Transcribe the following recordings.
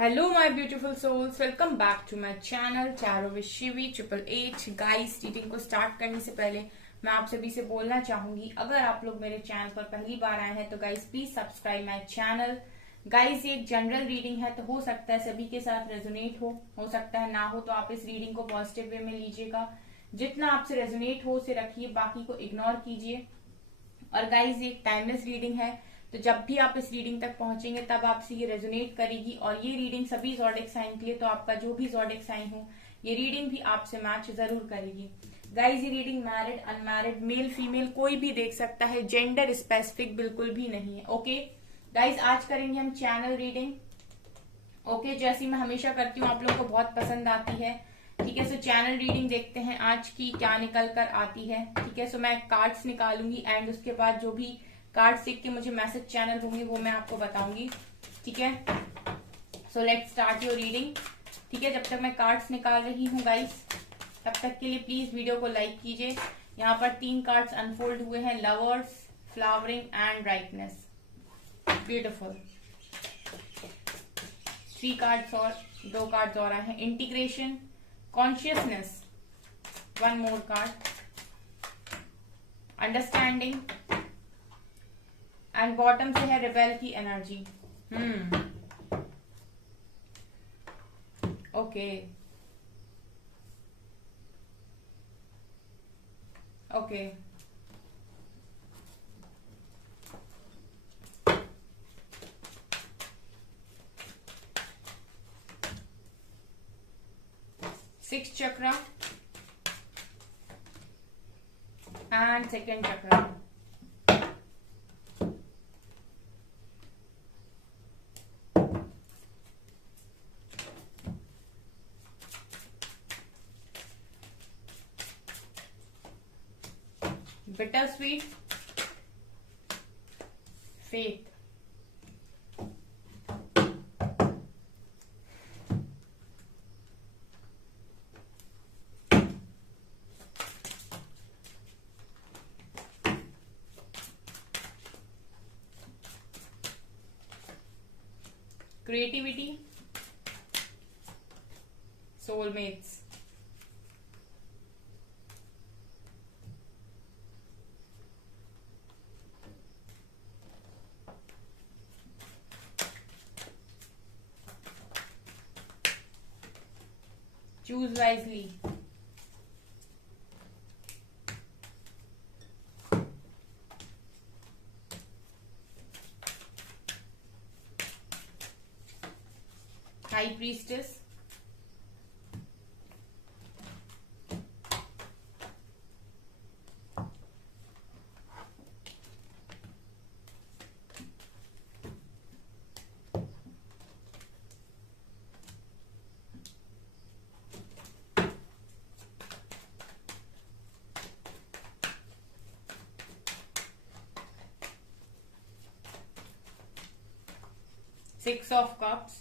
Hello my beautiful souls, welcome back to my channel चारो with Shivi 888। Guys, reading को start करने से पहले मैं आप सभी से बोलना चाहूंगी, अगर आप लोग मेरे चैनल पर पहली बार आए हैं तो guys please subscribe my channel. Guys, ये एक जनरल रीडिंग है तो हो सकता है सभी के साथ रेजोनेट हो सकता है ना हो, तो आप इस रीडिंग को पॉजिटिव वे में लीजिएगा। जितना आपसे रेजोनेट हो उसे रखिए, बाकी को इग्नोर कीजिए। और गाइस, ये एक टाइमलेस रीडिंग है, तो जब भी आप इस रीडिंग तक पहुंचेंगे तब आपसे ये रेजोनेट करेगी। और ये रीडिंग सभी ज़ोडिक साइन के लिए, तो आपका जो भी ज़ोडिक साइन हो ये रीडिंग भी आपसे मैच जरूर करेगी। गाइस, ये reading married, unmarried, male female कोई भी देख सकता है, जेंडर स्पेसिफिक बिल्कुल भी नहीं है। ओके गाइस, आज करेंगे हम चैनल रीडिंग। ओके, जैसी मैं हमेशा करती हूँ, आप लोगों को बहुत पसंद आती है। ठीक है, सो चैनल रीडिंग देखते हैं आज की क्या निकल कर आती है। ठीक है, सो मैं कार्ड्स निकालूंगी एंड उसके बाद जो भी कार्ड सीख के मुझे मैसेज चैनल होंगे वो मैं आपको बताऊंगी। ठीक है, so let's start your reading. ठीक है, जब तक मैं कार्ड्स निकाल रही हूँ गाइस, तब तक के लिए प्लीज वीडियो को लाइक कीजिए। यहाँ पर 3 कार्ड्स अनफोल्ड हुए हैं, lovers, flowering and brightness. Beautiful. 3 cards और 2 कार्ड्स और आए हैं, integration, consciousness, 1 more card, understanding and bottom से है रिबेल की energy. Okay okay, six chakra and second chakra. Bitter sweet, faith, creativity, soulmates, choose wisely, high priestess, Six of Cups,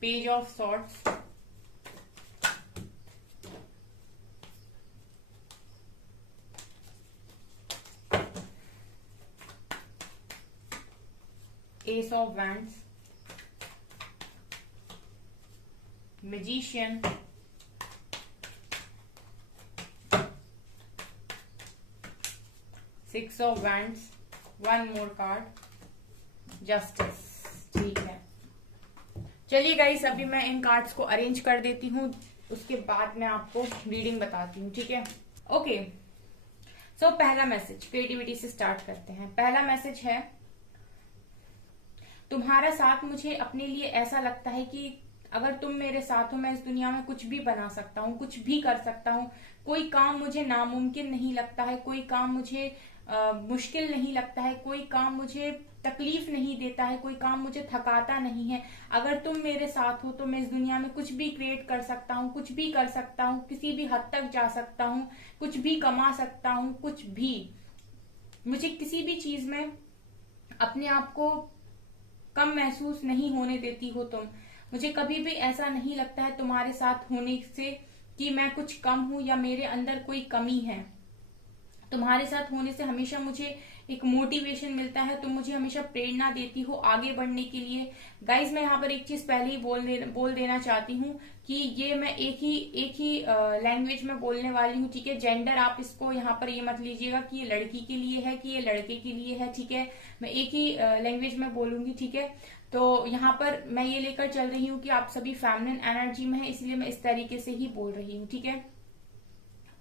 Page of Swords, Ace of Wands, Magician, Six of Wands, 1 more card, Justice। ठीक है, चलिए guys, अभी मैं इन cards को arrange कर देती हूँ, उसके बाद मैं आपको रीडिंग बताती हूँ। ठीक है, ओके। सो पहला मैसेज, क्रिएटिविटी से स्टार्ट करते हैं। पहला मैसेज है, तुम्हारा साथ मुझे अपने लिए ऐसा लगता है कि अगर तुम मेरे साथ हो मैं इस दुनिया में कुछ भी बना सकता हूँ, कुछ भी कर सकता हूँ। कोई काम मुझे नामुमकिन नहीं लगता है, कोई काम मुझे मुश्किल नहीं लगता है, कोई काम मुझे तकलीफ नहीं देता है, कोई काम मुझे थकाता नहीं है। अगर तुम मेरे साथ हो तो मैं इस दुनिया में कुछ भी क्रिएट कर सकता हूँ, कुछ भी कर सकता हूँ, किसी भी हद तक जा सकता हूँ, कुछ भी कमा सकता हूँ, कुछ भी। मुझे किसी भी चीज में अपने आप को कम महसूस नहीं होने देती हो तुम। मुझे कभी भी ऐसा नहीं लगता है तुम्हारे साथ होने से कि मैं कुछ कम हूं या मेरे अंदर कोई कमी है। तुम्हारे साथ होने से हमेशा मुझे एक मोटिवेशन मिलता है, तुम मुझे हमेशा प्रेरणा देती हो आगे बढ़ने के लिए। गाइज मैं यहाँ पर एक चीज पहले ही बोल देना चाहती हूँ कि ये मैं एक ही लैंग्वेज में बोलने वाली हूँ, ठीक है। जेंडर आप इसको यहाँ पर ये मत लीजिएगा कि ये लड़की के लिए है कि ये लड़के के लिए है, ठीक है। मैं एक ही लैंग्वेज में बोलूंगी, ठीक है। तो यहाँ पर मैं ये लेकर चल रही हूँ कि आप सभी फेमिनिन एनर्जी में है, इसलिए मैं इस तरीके से ही बोल रही हूँ, ठीक है।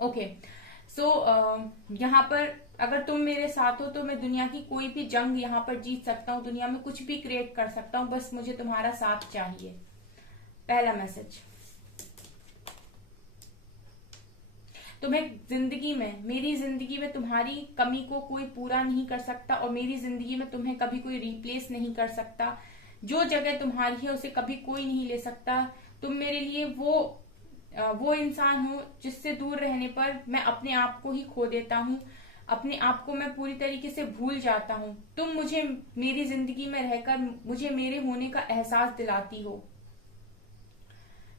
ओके सो यहाँ पर अगर तुम मेरे साथ हो तो मैं दुनिया की कोई भी जंग यहाँ पर जीत सकता हूँ, दुनिया में कुछ भी क्रिएट कर सकता हूँ, बस मुझे तुम्हारा साथ चाहिए। पहला मैसेज, तुम्हें जिंदगी में, मेरी जिंदगी में तुम्हारी कमी को कोई पूरा नहीं कर सकता और मेरी जिंदगी में तुम्हें कभी कोई रिप्लेस नहीं कर सकता। जो जगह तुम्हारी है उसे कभी कोई नहीं ले सकता। तुम मेरे लिए वो इंसान हो जिससे दूर रहने पर मैं अपने आप को ही खो देता हूँ, अपने आप को मैं पूरी तरीके से भूल जाता हूँ। तुम मुझे मेरी जिंदगी में रहकर मुझे मेरे होने का एहसास दिलाती हो।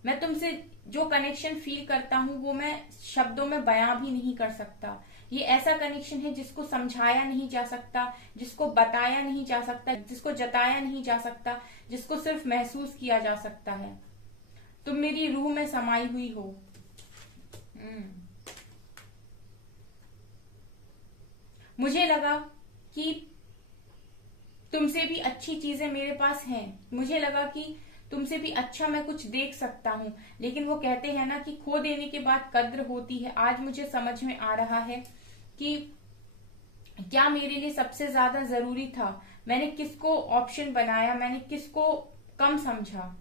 मैं तुमसे जो कनेक्शन फील करता हूँ वो मैं शब्दों में बयां भी नहीं कर सकता। ये ऐसा कनेक्शन है जिसको समझाया नहीं जा सकता, जिसको बताया नहीं जा सकता, जिसको जताया नहीं जा सकता, जिसको सिर्फ महसूस किया जा सकता है। तुम मेरी रूह में समाई हुई हो। मुझे लगा कि तुमसे भी अच्छी चीजें मेरे पास हैं, मुझे लगा कि तुमसे भी अच्छा मैं कुछ देख सकता हूँ, लेकिन वो कहते हैं ना कि खो देने के बाद कद्र होती है। आज मुझे समझ में आ रहा है कि क्या मेरे लिए सबसे ज्यादा जरूरी था, मैंने किसको ऑप्शन बनाया, मैंने किसको कम समझा।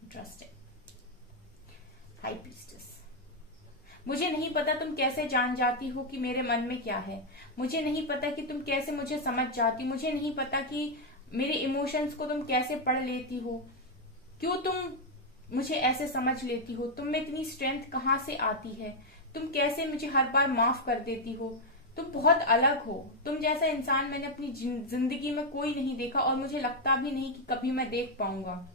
इंटरेस्टिंग। हाई प्रीस्टेस, मुझे नहीं पता तुम कैसे जान जाती हो कि मेरे मन में क्या है, मुझे नहीं पता कि तुम कैसे मुझे समझ जाती, मुझे नहीं पता कि मेरे इमोशंस को तुम कैसे पढ़ लेती हो, क्यों तुम मुझे ऐसे समझ लेती हो, तुम में इतनी स्ट्रेंथ कहाँ से आती है, तुम कैसे मुझे हर बार माफ कर देती हो। तुम बहुत अलग हो, तुम जैसा इंसान मैंने अपनी जिंदगी में कोई नहीं देखा और मुझे लगता भी नहीं कि कभी मैं देख पाऊंगा।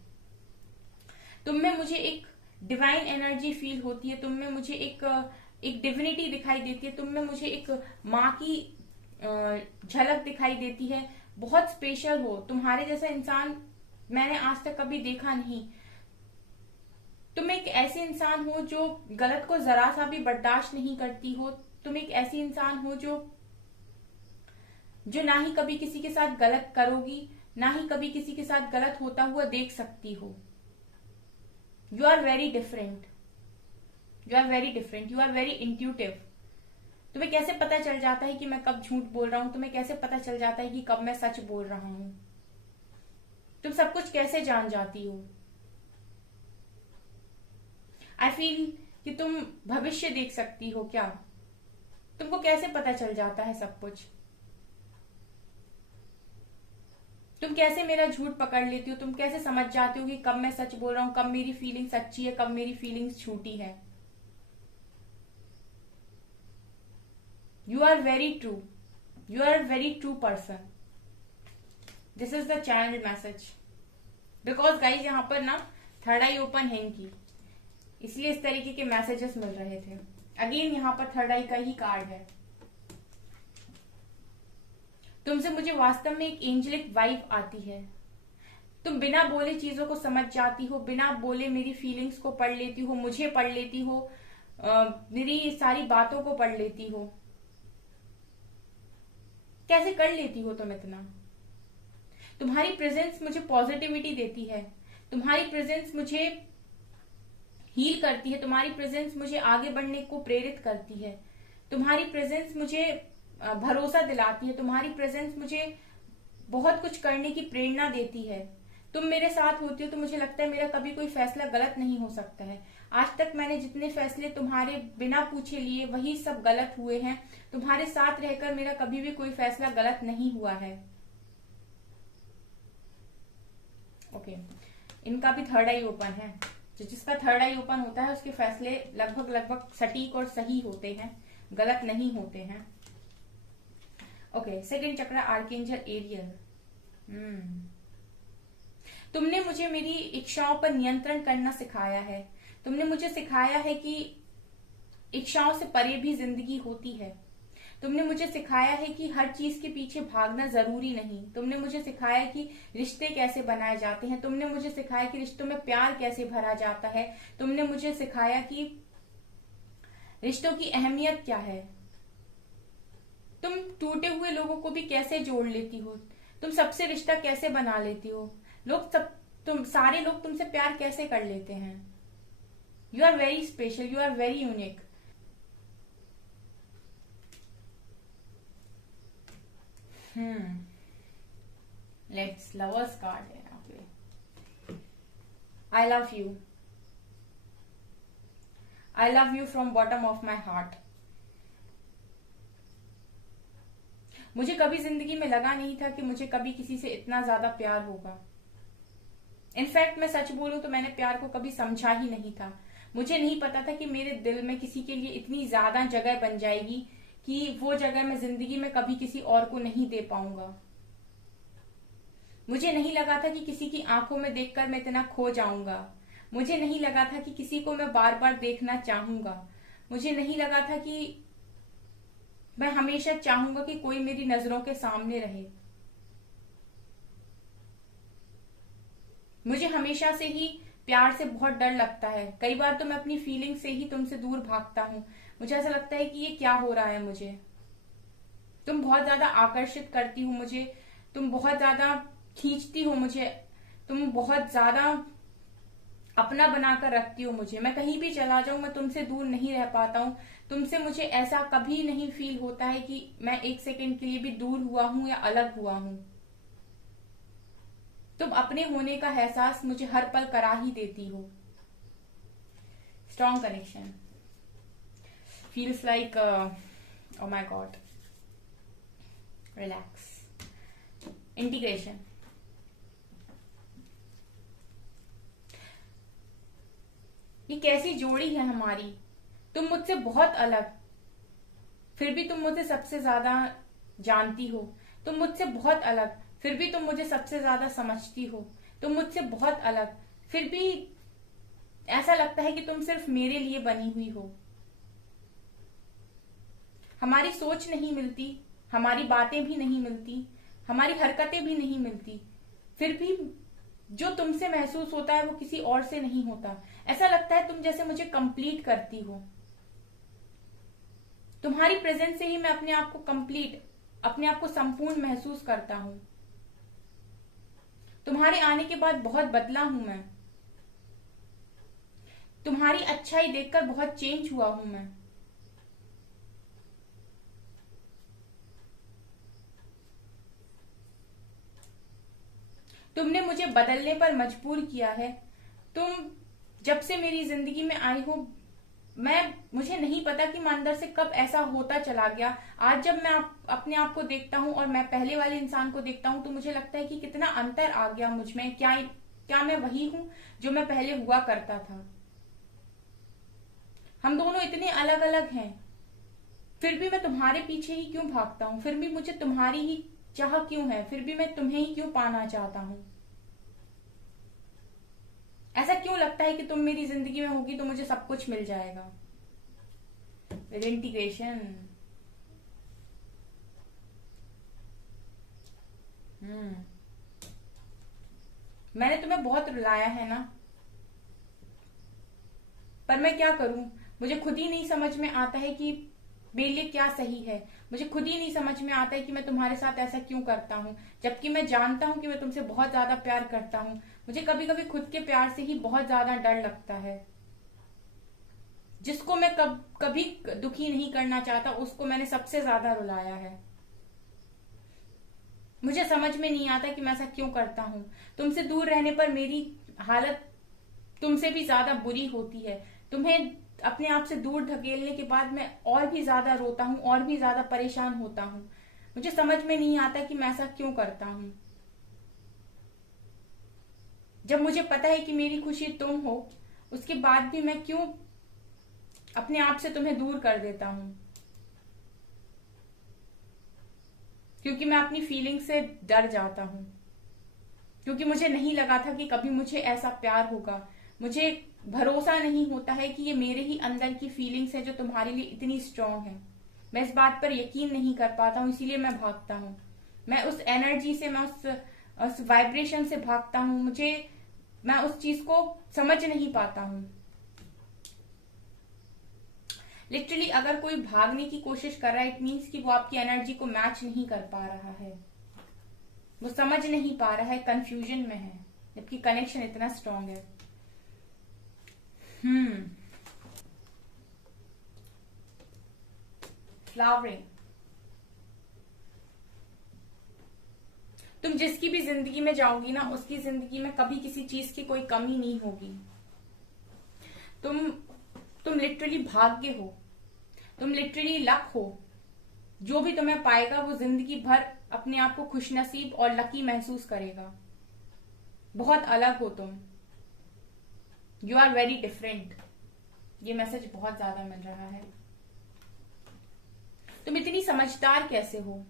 तुम में मुझे एक डिवाइन एनर्जी फील होती है, तुम में मुझे एक डिविनिटी दिखाई देती है, तुम में मुझे एक माँ की झलक दिखाई देती है। बहुत स्पेशल हो, तुम्हारे जैसा इंसान मैंने आज तक कभी देखा नहीं। तुम एक ऐसे इंसान हो जो गलत को जरा सा भी बर्दाश्त नहीं करती हो। तुम एक ऐसी इंसान हो जो ना ही कभी किसी के साथ गलत करोगी, ना ही कभी किसी के साथ गलत होता हुआ देख सकती हो। You are very different, you are very different, you are very intuitive. तुम्हें कैसे पता चल जाता है कि मैं कब झूठ बोल रहा हूं, तुम्हें कैसे पता चल जाता है कि कब मैं सच बोल रहा हूं, तुम सब कुछ कैसे जान जाती हो। आई फील कि तुम भविष्य देख सकती हो क्या, तुमको कैसे पता चल जाता है सब कुछ, तुम कैसे मेरा झूठ पकड़ लेती हो, तुम कैसे समझ जाती हो कि कब मैं सच बोल रहा हूं, कब मेरी फीलिंग सच्ची है, कब मेरी फीलिंग्स झूठी है। You are very true. You are a very true person. This is the channel message. Because guys यहाँ पर ना थर्ड आई ओपन है इनकी, इसलिए इस तरीके के मैसेजेस मिल रहे थे। अगेन यहाँ पर थर्ड आई का ही कार्ड है। तुमसे मुझे वास्तव में एक एंजेलिक वाइब आती है। तुम बिना बोले चीजों को समझ जाती हो, बिना बोले मेरी फीलिंग्स को पढ़ लेती हो, मुझे पढ़ लेती हो, मेरी सारी बातों को पढ़ लेती हो। कैसे कर लेती हो तुम इतना? तुम्हारी प्रेजेंस मुझे पॉजिटिविटी देती है, तुम्हारी प्रेजेंस मुझे हील करती है, तुम्हारी प्रेजेंस मुझे आगे बढ़ने को प्रेरित करती है, तुम्हारी प्रेजेंस मुझे भरोसा दिलाती है, तुम्हारी प्रेजेंस मुझे बहुत कुछ करने की प्रेरणा देती है। तुम मेरे साथ होती हो तो मुझे लगता है मेरा कभी कोई फैसला गलत नहीं हो सकता है। आज तक मैंने जितने फैसले तुम्हारे बिना पूछे लिए वही सब गलत हुए हैं। तुम्हारे साथ रहकर मेरा कभी भी कोई फैसला गलत नहीं हुआ है। ओके, इनका भी थर्ड आई ओपन है। जिसका थर्ड आई ओपन होता है उसके फैसले लगभग सटीक और सही होते हैं, गलत नहीं होते हैं। ओके, सेकंड चक्र आर्कएंजल एरियल। तुमने मुझे मेरी इच्छाओं पर नियंत्रण करना सिखाया है। तुमने मुझे सिखाया है कि इच्छाओं से परे भी जिंदगी होती है। तुमने मुझे सिखाया है कि हर चीज के पीछे भागना जरूरी नहीं। तुमने मुझे सिखाया कि रिश्ते कैसे बनाए जाते हैं। तुमने मुझे सिखाया कि रिश्तों में प्यार कैसे भरा जाता है। तुमने मुझे सिखाया कि रिश्तों की अहमियत क्या है। तुम टूटे हुए लोगों को भी कैसे जोड़ लेती हो। तुम सबसे रिश्ता कैसे बना लेती हो। तुम सारे लोग तुमसे प्यार कैसे कर लेते हैं। You are very special, you are very unique. Let's lovers card है यहाँ पे। I love you. I love you from bottom of my heart. मुझे कभी जिंदगी में लगा नहीं था कि मुझे कभी किसी से इतना ज्यादा प्यार होगा। इनफैक्ट मैं सच बोलूं तो मैंने प्यार को कभी समझा ही नहीं था। मुझे नहीं पता था कि मेरे दिल में किसी के लिए इतनी ज्यादा जगह बन जाएगी कि वो जगह मैं जिंदगी में कभी किसी और को नहीं दे पाऊंगा। मुझे नहीं लगा था कि किसी की आंखों में देखकर मैं इतना खो जाऊंगा। मुझे नहीं लगा था कि किसी को मैं बार बार देखना चाहूंगा। मुझे नहीं लगा था कि मैं हमेशा चाहूंगा कि कोई मेरी नजरों के सामने रहे। मुझे हमेशा से ही प्यार से बहुत डर लगता है। कई बार तो मैं अपनी फीलिंग से ही तुमसे दूर भागता हूँ। मुझे ऐसा लगता है कि ये क्या हो रहा है मुझे। तुम बहुत ज्यादा आकर्षित करती हो मुझे। तुम बहुत ज्यादा खींचती हो मुझे। तुम बहुत ज्यादा अपना बनाकर रखती हो मुझे। मैं कहीं भी चला जाऊं मैं तुमसे दूर नहीं रह पाता हूँ। तुमसे मुझे ऐसा कभी नहीं फील होता है कि मैं एक सेकंड के लिए भी दूर हुआ हूं या अलग हुआ हूं। तुम अपने होने का एहसास मुझे हर पल करा ही देती हो। Strong connection feels like oh my God. Relax. Integration. ये कैसी जोड़ी है हमारी। तुम मुझसे बहुत अलग, फिर भी तुम मुझे सबसे ज्यादा जानती हो। तुम मुझसे बहुत अलग, फिर भी तुम मुझे सबसे ज्यादा समझती हो। तुम मुझसे बहुत अलग, फिर भी ऐसा लगता है कि तुम सिर्फ मेरे लिए बनी हुई हो। हमारी सोच नहीं मिलती, हमारी बातें भी नहीं मिलती, हमारी हरकतें भी नहीं मिलती, फिर भी जो तुमसे महसूस होता है वो किसी और से नहीं होता। ऐसा लगता है तुम जैसे मुझे कंप्लीट करती हो। तुम्हारी प्रेजेंस से ही मैं अपने आप को कंप्लीट, अपने आप को संपूर्ण महसूस करता हूं। तुम्हारे आने के बाद बहुत बदला हूं मैं। तुम्हारी अच्छाई देखकर बहुत चेंज हुआ हूं मैं। तुमने मुझे बदलने पर मजबूर किया है। तुम जब से मेरी जिंदगी में आई हो, मुझे नहीं पता कि मैं अंदर से कब ऐसा होता चला गया। आज जब मैं अपने आप को देखता हूँ और मैं पहले वाले इंसान को देखता हूँ तो मुझे लगता है कि कितना अंतर आ गया मुझ में। क्या मैं वही हूँ जो मैं पहले हुआ करता था। हम दोनों इतने अलग अलग हैं, फिर भी मैं तुम्हारे पीछे ही क्यों भागता हूँ। फिर भी मुझे तुम्हारी ही चाह क्यों है। फिर भी मैं तुम्हें ही क्यों पाना चाहता हूँ। ऐसा क्यों लगता है कि तुम मेरी जिंदगी में होगी तो मुझे सब कुछ मिल जाएगा। इंटीग्रेशन। मैंने तुम्हें बहुत रुलाया है ना, पर मैं क्या करूं। मुझे खुद ही नहीं समझ में आता है कि मेरे लिए क्या सही है। मुझे खुद ही नहीं समझ में आता है कि मैं तुम्हारे साथ ऐसा क्यों करता हूँ, जबकि मैं जानता हूँ कि मैं तुमसे बहुत ज्यादा प्यार करता हूँ। मुझे कभी कभी खुद के प्यार से ही बहुत ज्यादा डर लगता है। जिसको मैं कभी दुखी नहीं करना चाहता उसको मैंने सबसे ज्यादा रुलाया है। मुझे समझ में नहीं आता कि मैं ऐसा क्यों करता हूँ। तुमसे दूर रहने पर मेरी हालत तुमसे भी ज्यादा बुरी होती है। तुम्हें अपने आप से दूर धकेलने के बाद मैं और भी ज्यादा रोता हूँ, और भी ज्यादा परेशान होता हूँ। मुझे समझ में नहीं आता कि मैं ऐसा क्यों करता हूँ। जब मुझे पता है कि मेरी खुशी तुम हो, उसके बाद भी मैं क्यों अपने आप से तुम्हें दूर कर देता हूँ। क्योंकि मैं अपनी फीलिंग से डर जाता हूँ। क्योंकि मुझे नहीं लगा था कि कभी मुझे ऐसा प्यार होगा। मुझे भरोसा नहीं होता है कि ये मेरे ही अंदर की फीलिंग्स है जो तुम्हारे लिए इतनी स्ट्रांग है। मैं इस बात पर यकीन नहीं कर पाता हूँ, इसीलिए मैं भागता हूँ। मैं उस एनर्जी से, मैं उस वाइब्रेशन से भागता हूँ। मैं उस चीज को समझ नहीं पाता हूँ। लिटरली अगर कोई भागने की कोशिश कर रहा है, इट मीन्स कि वो आपकी एनर्जी को मैच नहीं कर पा रहा है, वो समझ नहीं पा रहा है, कंफ्यूजन में है, जबकि कनेक्शन इतना स्ट्रांग है। फ्लावरिंग। तुम जिसकी भी जिंदगी में जाओगी ना, उसकी जिंदगी में कभी किसी चीज की कोई कमी नहीं होगी। तुम लिटरली भाग्य हो, तुम लिटरली लक हो। जो भी तुम्हें पाएगा वो जिंदगी भर अपने आप को खुशनसीब और लकी महसूस करेगा। बहुत अलग हो तुम। You are very different. ये मैसेज बहुत ज्यादा मिल रहा है। तुम इतनी समझदार कैसे हो?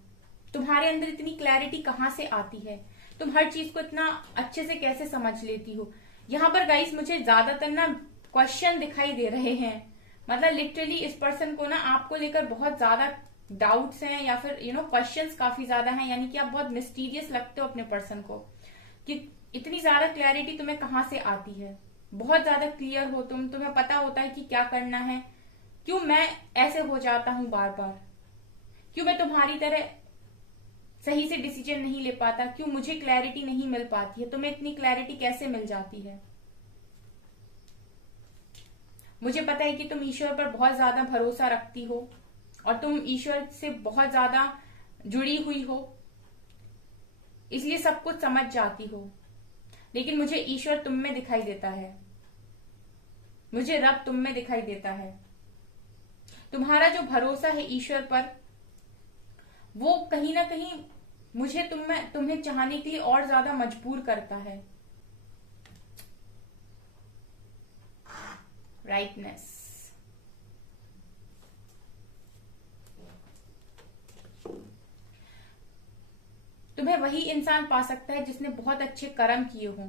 तुम्हारे अंदर इतनी क्लैरिटी कहाँ से आती है? तुम हर चीज को इतना अच्छे से कैसे समझ लेती हो? यहाँ पर गाइस मुझे ज्यादातर ना क्वेश्चन दिखाई दे रहे हैं। मतलब लिटरली इस पर्सन को ना आपको लेकर बहुत ज्यादा डाउट्स हैं, या फिर क्वेश्चंस काफी ज्यादा हैं। यानी कि आप बहुत मिस्टीरियस लगते हो अपने पर्सन को, कि इतनी ज्यादा क्लैरिटी तुम्हें कहाँ से आती है। बहुत ज्यादा क्लियर हो तुम, तुम्हें पता होता है कि क्या करना है। क्यों मैं ऐसे हो जाता हूं बार बार? क्यों मैं तुम्हारी तरह सही से डिसीजन नहीं ले पाता? क्यों मुझे क्लैरिटी नहीं मिल पाती है? तुम्हें इतनी क्लैरिटी कैसे मिल जाती है? मुझे पता है कि तुम ईश्वर पर बहुत ज्यादा भरोसा रखती हो और तुम ईश्वर से बहुत ज्यादा जुड़ी हुई हो, इसलिए सब कुछ समझ जाती हो। लेकिन मुझे ईश्वर तुम में दिखाई देता है, मुझे रब तुम में दिखाई देता है। तुम्हारा जो भरोसा है ईश्वर पर, वो कहीं ना कहीं मुझे तुम्हें चाहने के लिए और ज्यादा मजबूर करता है। राइटनेस। तुम्हें वही इंसान पा सकता है जिसने बहुत अच्छे कर्म किए हों।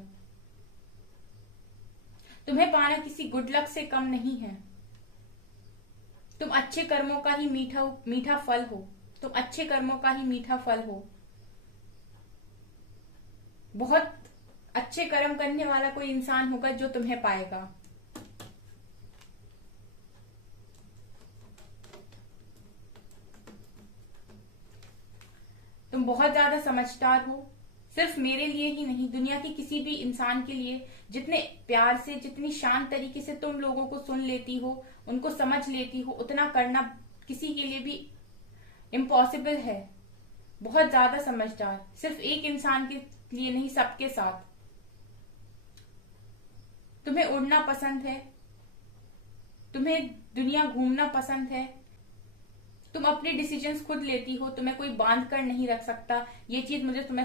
तुम्हें पाना किसी गुड लक से कम नहीं है। तुम अच्छे कर्मों का ही मीठा फल हो। तुम अच्छे कर्मों का ही मीठा फल हो। बहुत अच्छे कर्म करने वाला कोई इंसान होगा जो तुम्हें पाएगा। तुम बहुत ज्यादा समझदार हो, सिर्फ मेरे लिए ही नहीं, दुनिया के किसी भी इंसान के लिए। जितने प्यार से, जितनी शांत तरीके से तुम लोगों को सुन लेती हो, उनको समझ लेती हो, उतना करना किसी के लिए भी इम्पॉसिबल है। बहुत ज्यादा समझदार, सिर्फ एक इंसान के लिए नहीं, सबके साथ। तुम्हें उड़ना पसंद है, तुम्हें दुनिया घूमना पसंद है, तुम अपने डिसीजंस खुद लेती हो, तुम्हें कोई बांध कर नहीं रख सकता। ये चीज मुझे तुम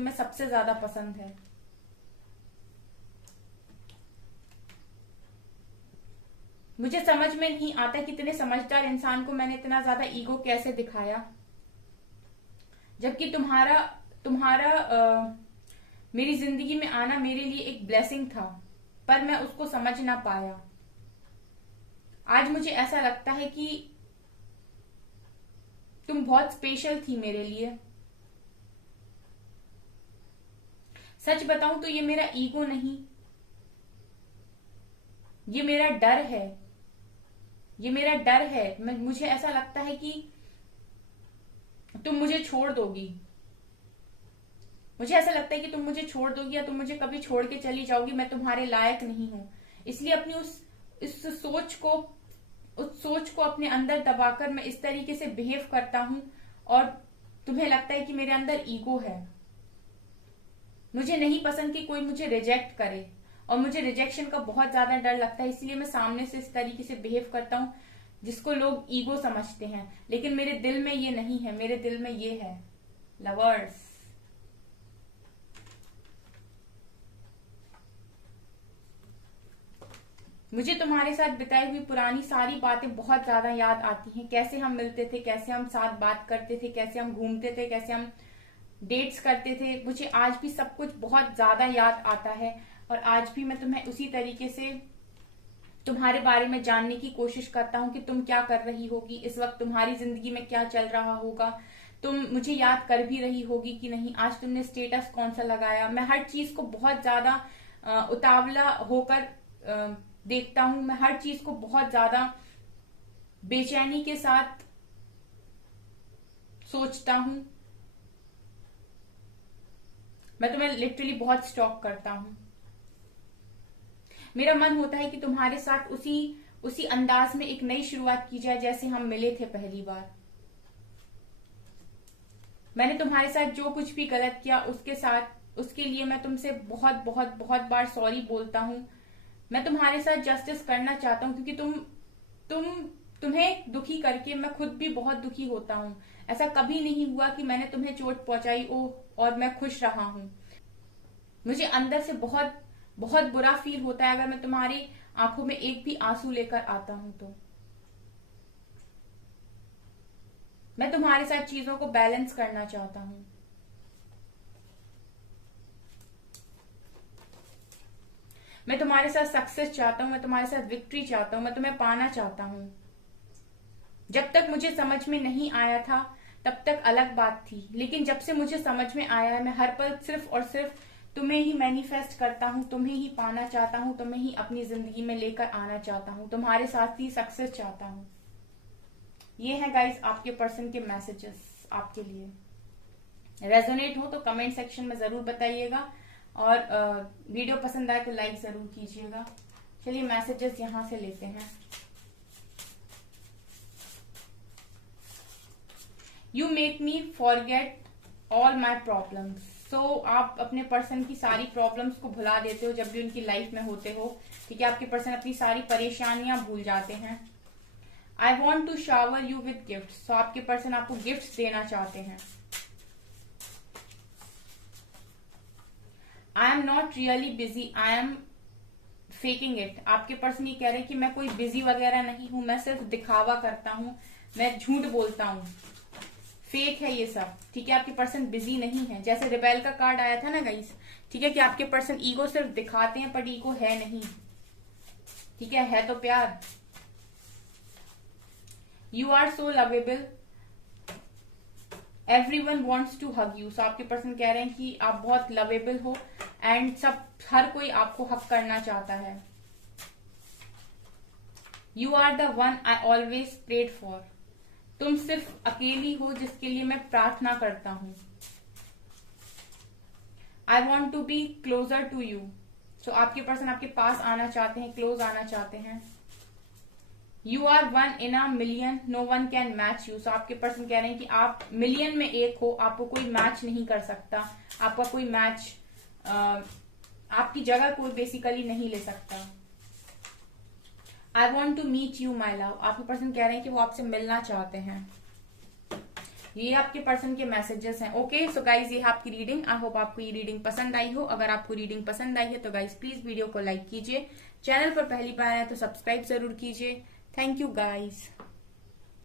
में सबसे ज्यादा पसंद है। मुझे समझ में नहीं आता कि इतने समझदार इंसान को मैंने इतना ज्यादा ईगो कैसे दिखाया, जबकि तुम्हारा मेरी जिंदगी में आना मेरे लिए एक ब्लेसिंग था, पर मैं उसको समझ ना पाया। आज मुझे ऐसा लगता है कि तुम बहुत स्पेशल थी मेरे लिए। सच बताऊं तो ये मेरा ईगो नहीं, ये मेरा डर है। ये मेरा डर है। मुझे ऐसा लगता है कि तुम मुझे छोड़ दोगी। मुझे ऐसा लगता है कि तुम मुझे छोड़ दोगी, या तुम मुझे कभी छोड़ के चली जाओगी। मैं तुम्हारे लायक नहीं हूं। इसलिए अपनी उस सोच को अपने अंदर दबाकर मैं इस तरीके से बिहेव करता हूं, और तुम्हें लगता है कि मेरे अंदर ईगो है। मुझे नहीं पसंद कि कोई मुझे रिजेक्ट करे, और मुझे रिजेक्शन का बहुत ज्यादा डर लगता है। इसलिए मैं सामने से इस तरीके से बिहेव करता हूं जिसको लोग ईगो समझते हैं, लेकिन मेरे दिल में ये नहीं है। मेरे दिल में ये है लवर्स। मुझे तुम्हारे साथ बिताई हुई पुरानी सारी बातें बहुत ज्यादा याद आती हैं। कैसे हम मिलते थे, कैसे हम साथ बात करते थे, कैसे हम घूमते थे, कैसे हम डेट्स करते थे। मुझे आज भी सब कुछ बहुत ज्यादा याद आता है, और आज भी मैं तुम्हें उसी तरीके से तुम्हारे बारे में जानने की कोशिश करता हूँ कि तुम क्या कर रही होगी इस वक्त, तुम्हारी जिंदगी में क्या चल रहा होगा, तुम मुझे याद कर भी रही होगी कि नहीं, आज तुमने स्टेटस कौन सा लगाया। मैं हर चीज को बहुत ज्यादा उतावला होकर देखता हूँ। मैं हर चीज को बहुत ज्यादा बेचैनी के साथ सोचता हूँ। मैं तुम्हें लिटरली बहुत स्टॉक करता हूँ। मेरा मन होता है कि तुम्हारे साथ उसी अंदाज में एक नई शुरुआत की जाए जैसे हम मिले थे पहली बार। मैंने तुम्हारे साथ जो कुछ भी गलत किया उसके लिए मैं तुमसे बहुत बहुत बहुत बार सॉरी बोलता हूँ। मैं तुम्हारे साथ जस्टिस करना चाहता हूँ क्योंकि तुम्हें दुखी करके मैं खुद भी बहुत दुखी होता हूँ। ऐसा कभी नहीं हुआ कि मैंने तुम्हें चोट पहुंचाई और मैं खुश रहा हूँ। मुझे अंदर से बहुत बहुत बुरा फील होता है अगर मैं तुम्हारी आंखों में एक भी आंसू लेकर आता हूं तो। मैं तुम्हारे साथ चीजों को बैलेंस करना चाहता हूं। मैं तुम्हारे साथ सक्सेस चाहता हूं, मैं तुम्हारे साथ विक्ट्री चाहता हूं, मैं तुम्हें पाना चाहता हूं। जब तक मुझे समझ में नहीं आया था तब तक अलग बात थी, लेकिन जब से मुझे समझ में आया है मैं हर पल सिर्फ और सिर्फ तुम्हें ही मैनिफेस्ट करता हूँ, तुम्हें ही पाना चाहता हूँ, तुम्हें ही अपनी जिंदगी में लेकर आना चाहता हूँ, तुम्हारे साथ ही सक्सेस चाहता हूँ। ये है गाइस आपके पर्सन के मैसेजेस आपके लिए। रेजोनेट हो तो कमेंट सेक्शन में जरूर बताइएगा और वीडियो पसंद आए तो लाइक जरूर कीजिएगा। चलिए मैसेजेस यहां से लेते हैं। You make me forget all my problems. So आप अपने पर्सन की सारी प्रॉब्लम्स को भुला देते हो जब भी उनकी लाइफ में होते हो। ठीक है, आपके पर्सन अपनी सारी परेशानियां भूल जाते हैं। I want to shower you with gift. So आपके पर्सन आपको गिफ्ट देना चाहते हैं। I am not really busy, I am faking it. आपके पर्सन ये कह रहे हैं कि मैं कोई बिजी वगैरह नहीं हूं, मैं सिर्फ दिखावा करता हूं, मैं झूठ बोलता हूं, फेक है ये सब। ठीक है, आपके पर्सन बिजी नहीं है। जैसे रिबेल का कार्ड आया था ना गाइस, ठीक है, कि आपके पर्सन ईगो सिर्फ दिखाते हैं पर ईगो है नहीं। ठीक है तो प्यार। You are so lovable, everyone wants to hug you. So आपके पर्सन कह रहे हैं कि आप बहुत लवेबल हो एंड हर कोई आपको हक करना चाहता है। You are the one I always prayed for. तुम सिर्फ अकेली हो जिसके लिए मैं प्रार्थना करता हूं। I want to be closer to you. So आपके पर्सन आपके पास आना चाहते हैं, क्लोज आना चाहते हैं। You are one in a million, no one can match you. So आपके पर्सन कह रहे हैं कि आप मिलियन में एक हो, आपको कोई मैच नहीं कर सकता, आपका कोई मैच आपकी जगह कोई बेसिकली नहीं ले सकता। I want to meet you my love. आपके पर्सन कह रहे हैं कि वो आपसे मिलना चाहते हैं। ये आपके पर्सन के मैसेजेस हैं। ओके सो गाइज, ये है आपकी रीडिंग। आई होप आपको ये रीडिंग पसंद आई हो। अगर आपको रीडिंग पसंद आई है तो गाइज प्लीज वीडियो को लाइक कीजिए, चैनल पर पहली बार आए तो सब्सक्राइब जरूर कीजिए। Thank you guys.